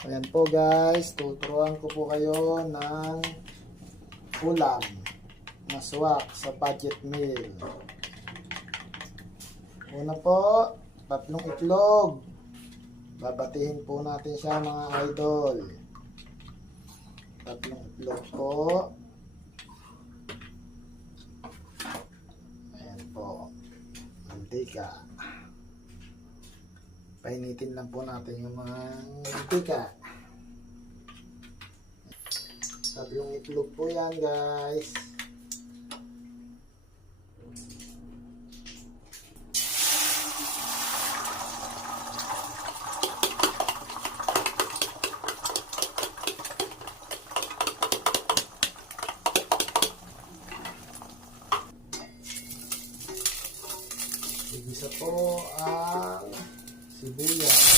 Ayan po guys, tuturuan ko po kayo ng ulam na swak sa budget meal. Una po, 3 itlog. Babatihin po natin siya mga idol. 3 itlog po. Ayan po. Mantika. Painitin lang po natin yung mga mantika. 3 itlog po yan guys. Igisa po ang sibuyas.